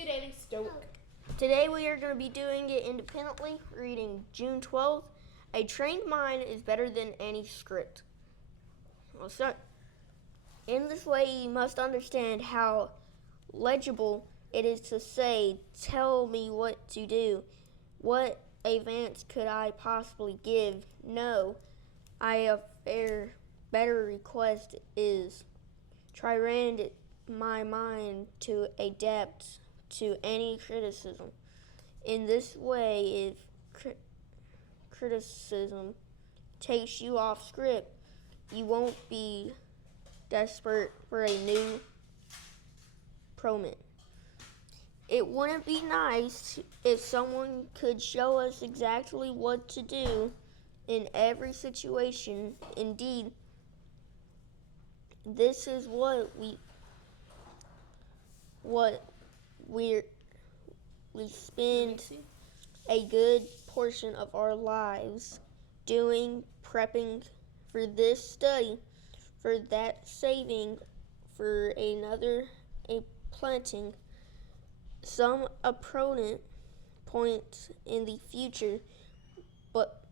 to Daily Stoic. Today we are going to be doing it independently, reading June 12th. A trained mind is better than any script. Let's start. In this way, you must understand how legible it is to say, tell me what to do. What advance could I possibly give? No, a better request is train my mind to adapt to any criticism. In this way, if criticism takes you off script, you won't be desperate for a new prompt. It wouldn't be nice if someone could show us exactly what to do in every situation. Indeed, this is what we spend a good portion of our lives doing, prepping for this study, for that saving, for another a planting. Some opponent points in the future, but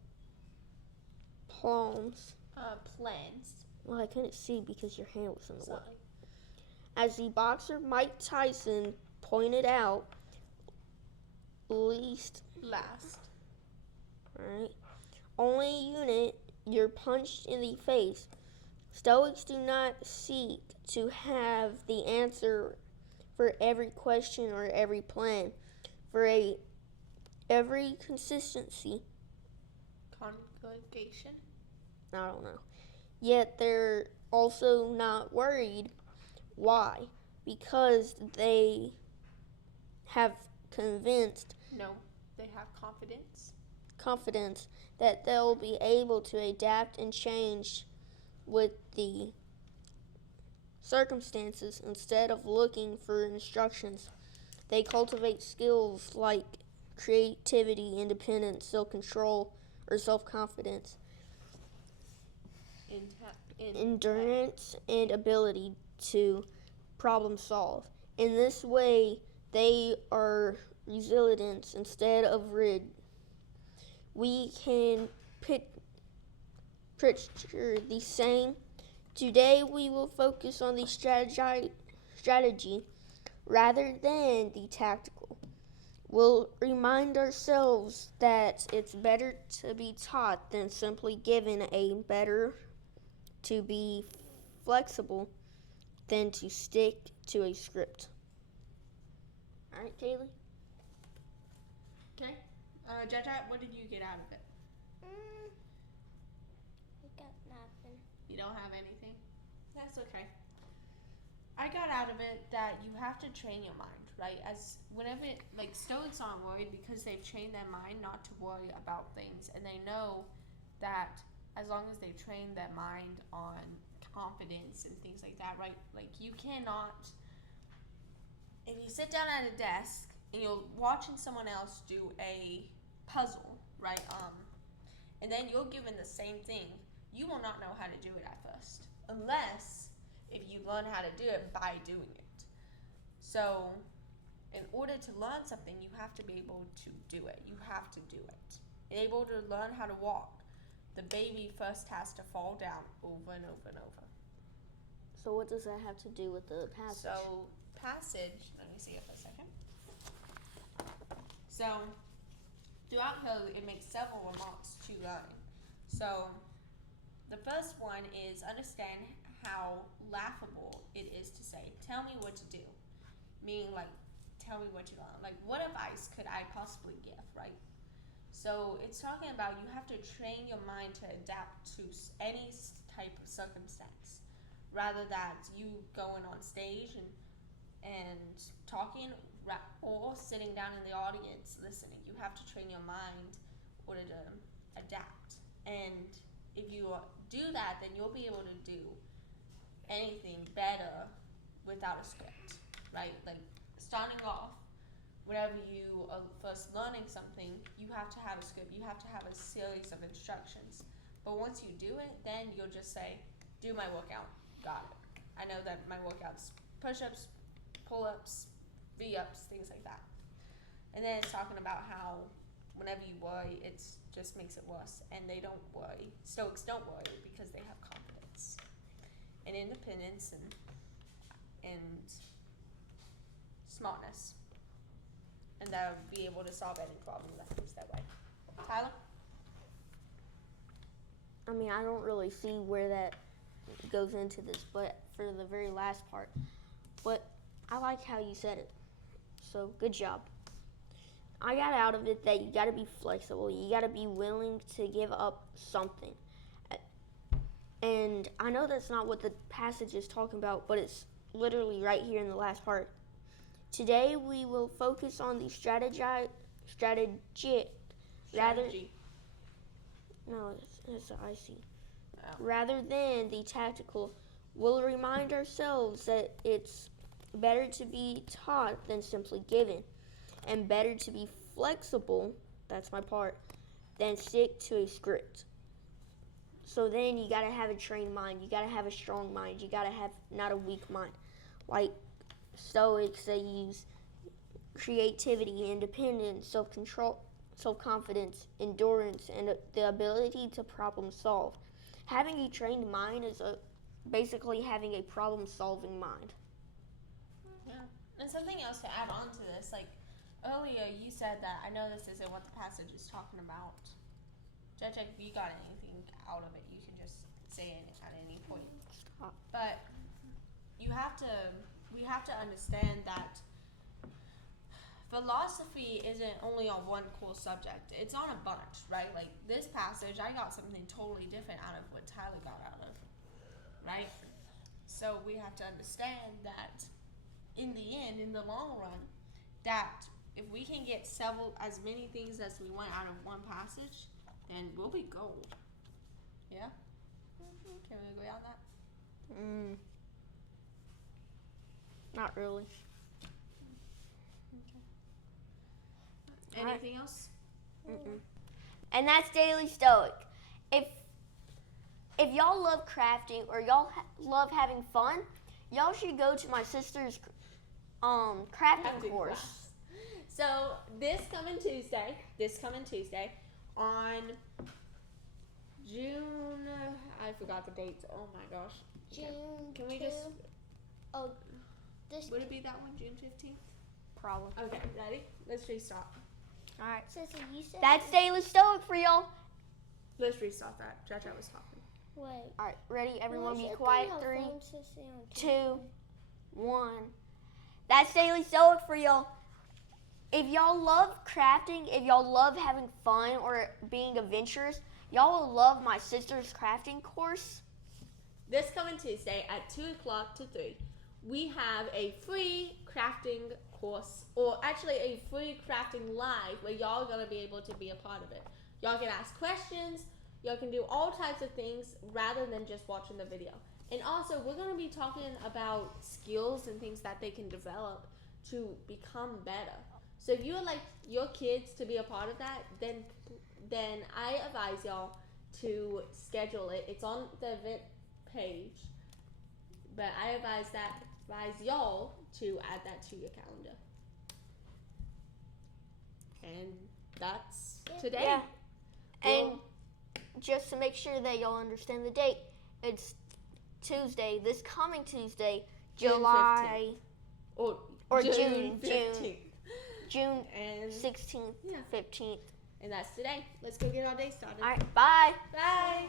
plans. Well, I couldn't see because your hand was in the way. As the boxer Mike Tyson pointed out, last. Right. Only unit, you're punched in the face. Stoics do not seek to have the answer for every question or every plan, for every consistency. Congregation? I don't know. Yet they're also not worried. Why? Because they have they have confidence that they'll be able to adapt and change with the circumstances instead of looking for instructions. They cultivate skills like creativity, independence, self-control, or self-confidence, endurance, and ability to problem solve. In this way, they are resilient instead of rigid. We can picture the same. Today we will focus on the strategy rather than the tactical. We'll remind ourselves that it's better to be taught than simply given, better to be flexible than to stick to a script. All right, Kaylee? Okay. Jaja, what did you get out of it? I got nothing. You don't have anything? That's okay. I got out of it that you have to train your mind, right? As whenever, Stoics aren't worried because they've trained their mind not to worry about things, and they know that as long as they train their mind on confidence and things like that, right? Like, you cannot, if you sit down at a desk and you're watching someone else do a puzzle, right? And then you're given the same thing, you will not know how to do it at first, unless if you learn how to do it by doing it. So, in order to learn something, you have to be able to do it. You have to do it. Able to learn how to walk, the baby first has to fall down over and over and over. So what does that have to do with the passage? So, passage, let me see it for a second. So, throughout Howell, it makes several remarks to learning. So, the first one is understand how laughable it is to say, tell me what to do. Meaning, tell me what to learn. What advice could I possibly give, right? So, it's talking about you have to train your mind to adapt to any type of circumstance. Rather than you going on stage and talking or sitting down in the audience listening. You have to train your mind in order to adapt. And if you do that, then you'll be able to do anything better without a script, right? Starting off, whenever you are first learning something, you have to have a script. You have to have a series of instructions. But once you do it, then you'll just say, do my workout. Got it. I know that my workout's push-ups, pull-ups, re-ups, things like that. And then it's talking about how whenever you worry, it just makes it worse. And they don't worry. Stoics don't worry because they have confidence and independence and smartness. And they'll be able to solve any problem that comes their way. Tyler? I mean, I don't really see where that goes into this, but for the very last part. But I like how you said it. So, good job. I got out of it that you got to be flexible. You got to be willing to give up something. And I know that's not what the passage is talking about, but it's literally right here in the last part. Today we will focus on the strategy. No, it's IC. Oh. Rather than the tactical, we'll remind ourselves that it's better to be taught than simply given, and better to be flexible, that's my part, than stick to a script. So then you gotta have a trained mind, you gotta have a strong mind, you gotta have not a weak mind. Like Stoics, they use creativity, independence, self-control, self-confidence, endurance, and the ability to problem solve. Having a trained mind is basically having a problem-solving mind. Yeah. And something else to add on to this, like earlier you said that, I know this isn't what the passage is talking about. Judge, if you got anything out of it, you can just say it at any point. Stop. But we have to understand that philosophy isn't only on one cool subject. It's on a bunch, right? Like this passage, I got something totally different out of what Tyler got out of, right? So we have to understand that in the end, in the long run, that if we can get as many things as we want out of one passage, then we'll be gold. Yeah? Can we agree on that? Not really. Okay. Anything else? Mm-mm. And that's Daily Stoic. If y'all love crafting or y'all love having fun, y'all should go to my sister's crafting course. Class. So this coming Tuesday on June, I forgot the dates. Oh my gosh. June. Can we 2. just? Oh, this. Would it be that one, June 15th? Probably. Okay, ready? Let's restart. All right. Sissy, you said. That's Daily Stoic for y'all. Let's restart that. Jaja was talking. Wait. All right, ready? Everyone Why be should quiet. I 3, phone Sissy on 2, Tuesday? 1. That's Daily Stoic for y'all. If y'all love crafting, if y'all love having fun or being adventurous, y'all will love my sister's crafting course. This coming Tuesday at 2 o'clock to 3, we have a free crafting course, or actually a free crafting live where y'all are going to be able to be a part of it. Y'all can ask questions, y'all can do all types of things rather than just watching the video. And also, we're going to be talking about skills and things that they can develop to become better. So if you would like your kids to be a part of that, then I advise y'all to schedule it. It's on the event page, but I advise y'all to add that to your calendar. And that's today. Yeah. And just to make sure that y'all understand the date, it's Tuesday, this coming Tuesday, July 15th. or June 15th. June And 16th, yeah. 15th. And that's today. Let's go get our day started. All right, bye. Bye.